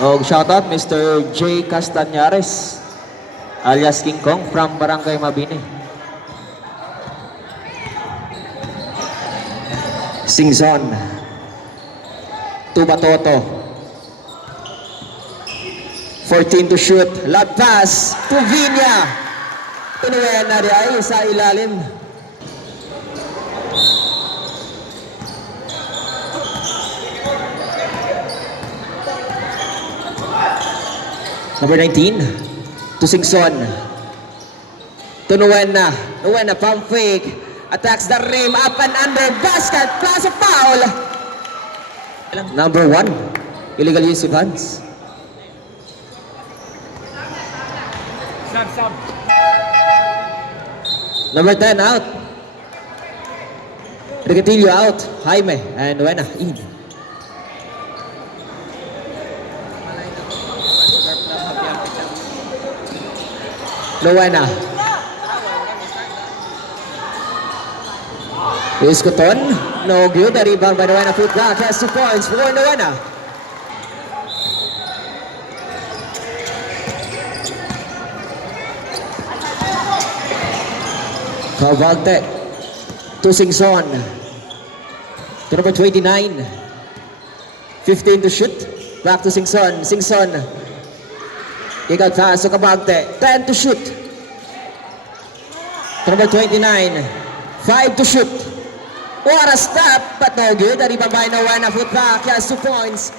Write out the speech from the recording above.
Og shoutout Mr. J. Castañares alias King Kong from Barangay Mabini. Singson. Tuba Toto. 14 to shoot. Lob pass to Viña. Tinuwayan na rin sa ilalim. Number 19 to Singson. To Nuena. Nuena pump fake. Attacks the rim. Up and under. Basket. Plus a foul. Number 1. Illegal use of hands. Sub. Number 10 out. Rigatillo out. Jaime and Nuena in. Nuena. Iscoton. No good. The rebound by Nuena. Foot back. Has 2 points for Nuena. Cavalte to Singson. To number 29. 15 to shoot. Back to Singson. Singson. Kick out pass to Cavalte. 10 to shoot. To number 29. 5 to shoot. What a stop, but no good. The rebound by Nuena. Foot back. He has 2 points.